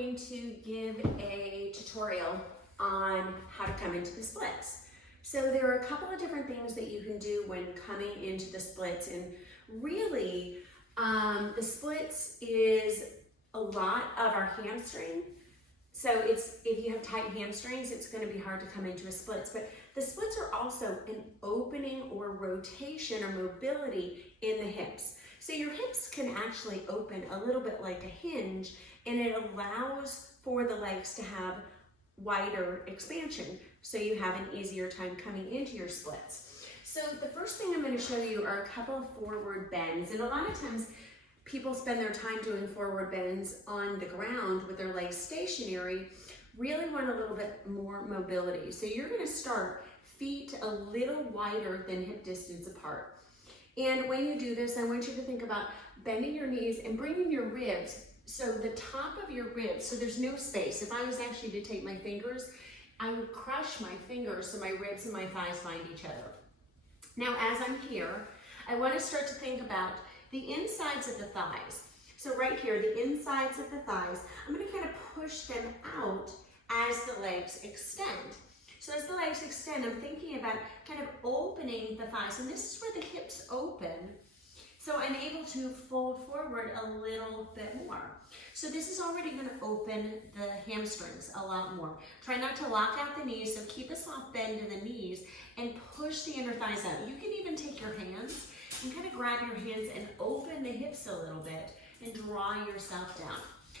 going to give a tutorial on how to come into the splits. So there are a couple of different things that you can do when coming into the splits, and really the splits is a lot of our hamstring. So if you have tight hamstrings, it's going to be hard to come into a splits, but the splits are also an opening or rotation or mobility in the hips. So your hips can actually open a little bit like a hinge, and it allows for the legs to have wider expansion, so you have an easier time coming into your splits. So the first thing I'm going to show you are a couple of forward bends, and a lot of times people spend their time doing forward bends on the ground with their legs stationary. Really want a little bit more mobility. So you're going to start feet a little wider than hip distance apart. And when you do this, I want you to think about bending your knees and bringing your ribs, so the top of your ribs, so there's no space. If I was actually to take my fingers, I would crush my fingers so my ribs and my thighs find each other. Now, as I'm here, I want to start to think about the insides of the thighs. So right here, the insides of the thighs, I'm going to kind of push them out as the legs extend. So as the legs extend, I'm thinking about kind of opening the thighs, and this is where the hips open. So I'm able to fold forward a little bit more. So this is already going to open the hamstrings a lot more. Try not to lock out the knees, so keep a soft bend in the knees and push the inner thighs out. You can even take your hands and kind of grab your hands and open the hips a little bit and draw yourself down.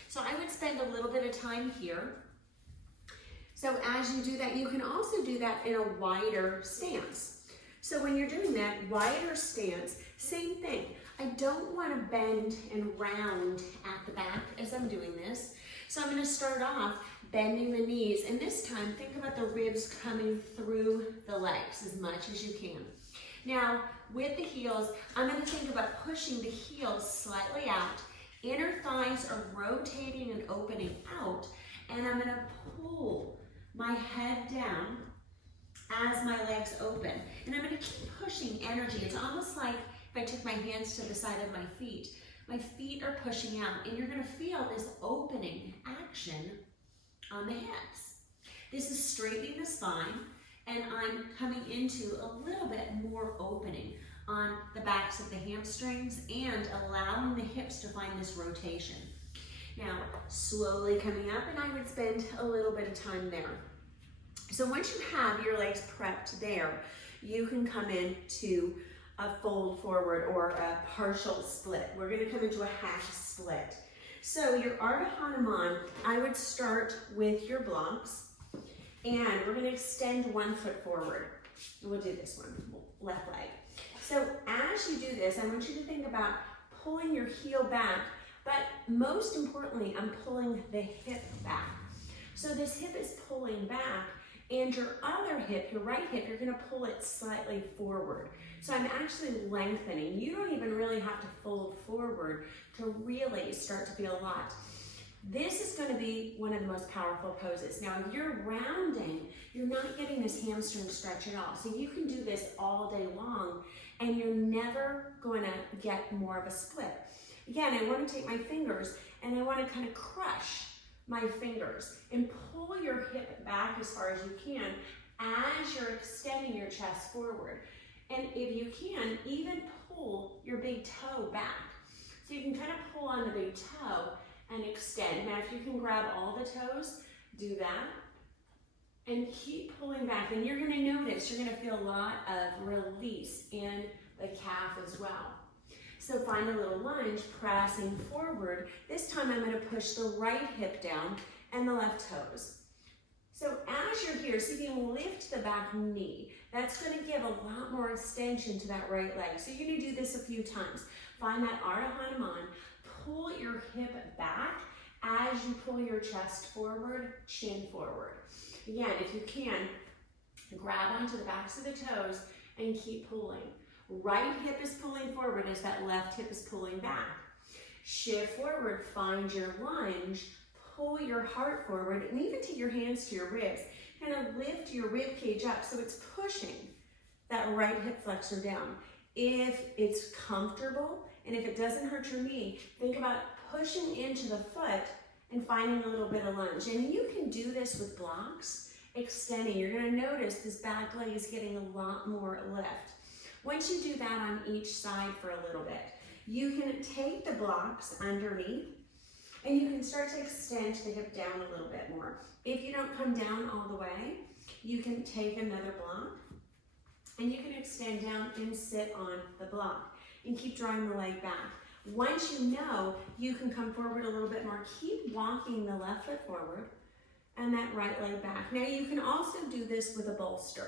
So I would spend a little bit of time here. So as you do that, you can also do that in a wider stance. So when you're doing that wider stance, same thing. I don't want to bend and round at the back as I'm doing this. So I'm going to start off bending the knees, and this time think about the ribs coming through the legs as much as you can. Now with the heels, I'm going to think about pushing the heels slightly out. Inner thighs are rotating and opening out, and I'm going to pull my head down as my legs open. And I'm going to keep pushing energy. It's almost like if I took my hands to the side of my feet are pushing out, and you're going to feel this opening action on the hips. This is straightening the spine, and I'm coming into a little bit more opening on the backs of the hamstrings and allowing the hips to find this rotation. Now, slowly coming up, and I would spend a little bit of time there. So once you have your legs prepped there, you can come into a fold forward or a partial split. We're going to come into a half split. So your Ardha Hanuman, I would start with your blocks, and we're going to extend one foot forward. We'll do this one, left leg. So as you do this, I want you to think about pulling your heel back, but most importantly, I'm pulling the hip back. So this hip is pulling back, and your other hip, your right hip, you're going to pull it slightly forward. So I'm actually lengthening. You don't even really have to fold forward to really start to feel a lot. This is going to be one of the most powerful poses. Now, if you're rounding, you're not getting this hamstring stretch at all. So you can do this all day long, and you're never going to get more of a split. Again, I want to take my fingers, and I want to kind of crush my fingers and pull your hip back as far as you can as you're extending your chest forward. And if you can, even pull your big toe back. So you can kind of pull on the big toe and extend. Now, if you can grab all the toes, do that. And keep pulling back. And you're going to notice, you're going to feel a lot of release in the calf as well. So find a little lunge, pressing forward. This time I'm going to push the right hip down and the left toes. So as you're here, see if you can lift the back knee. That's going to give a lot more extension to that right leg. So you're going to do this a few times. Find that Ardha Hanuman. Pull your hip back as you pull your chest forward, chin forward. Again, if you can, grab onto the backs of the toes and keep pulling. Right hip is pulling forward as that left hip is pulling back. Shift forward, find your lunge, pull your heart forward, and even take your hands to your ribs. Kind of lift your rib cage up so it's pushing that right hip flexor down. If it's comfortable and if it doesn't hurt your knee, think about pushing into the foot and finding a little bit of lunge. And you can do this with blocks, extending. You're gonna notice this back leg is getting a lot more lift. Once you do that on each side for a little bit, you can take the blocks underneath and you can start to extend the hip down a little bit more. If you don't come down all the way, you can take another block and you can extend down and sit on the block and keep drawing the leg back. Once you know, you can come forward a little bit more. Keep walking the left foot forward and that right leg back. Now you can also do this with a bolster.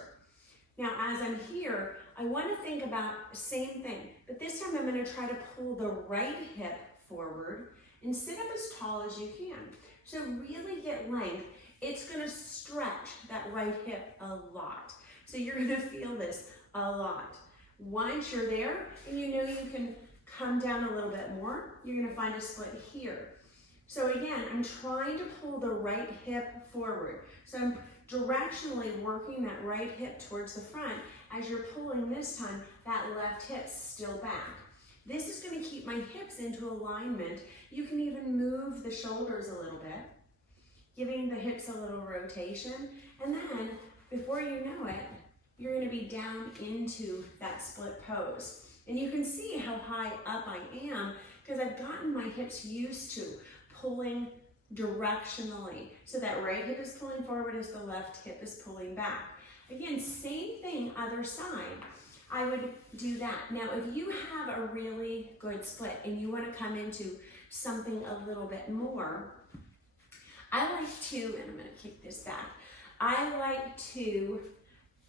Now as I'm here, I want to think about the same thing, but this time I'm going to try to pull the right hip forward and sit up as tall as you can. So really get length. It's going to stretch that right hip a lot. So you're going to feel this a lot. Once you're there and you know you can come down a little bit more, you're going to find a split here. So again, I'm trying to pull the right hip forward. So I'm directionally working that right hip towards the front. As you're pulling this time, that left hip's still back. This is going to keep my hips into alignment. You can even move the shoulders a little bit, giving the hips a little rotation. And then, before you know it, you're going to be down into that split pose. And you can see how high up I am because I've gotten my hips used to pulling directionally. So that right hip is pulling forward as the left hip is pulling back. Again, same thing, other side. I would do that. Now, if you have a really good split and you want to come into something a little bit more, I like to, and I'm going to kick this back, I like to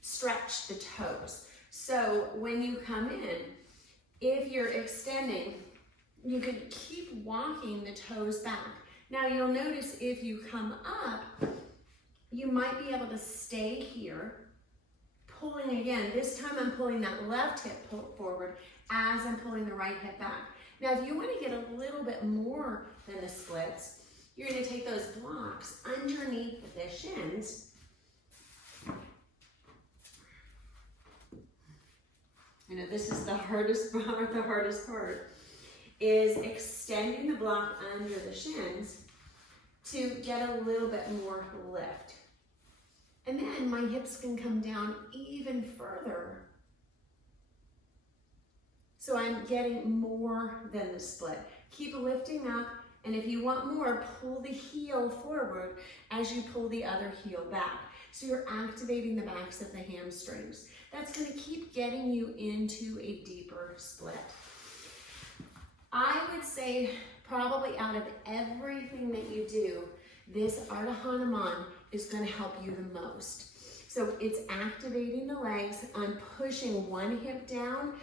stretch the toes. So when you come in, if you're extending, you can keep walking the toes back. Now you'll notice if you come up, you might be able to stay here, pulling again. This time I'm pulling that left hip forward as I'm pulling the right hip back. Now if you want to get a little bit more than the splits, you're going to take those blocks underneath the shins. I know this is the hardest part, is extending the block under the shins to get a little bit more lift. And then my hips can come down even further. So I'm getting more than the split. Keep lifting up, and if you want more, pull the heel forward as you pull the other heel back. So you're activating the backs of the hamstrings. That's going to keep getting you into a deeper split. I would say probably out of everything that you do, this Ardha Hanuman is going to help you the most. So it's activating the legs. I'm pushing one hip down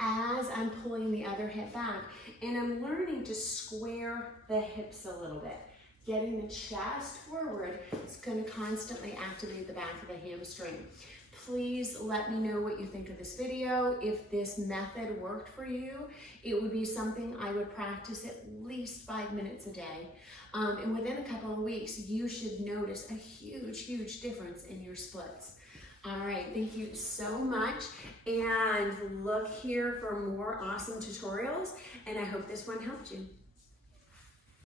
as I'm pulling the other hip back. And I'm learning to square the hips a little bit. Getting the chest forward is going to constantly activate the back of the hamstring. Please let me know what you think of this video. If this method worked for you, it would be something I would practice at least 5 minutes a day. And within a couple of weeks, you should notice a huge difference in your splits. All right, thank you so much. And look here for more awesome tutorials. And I hope this one helped you.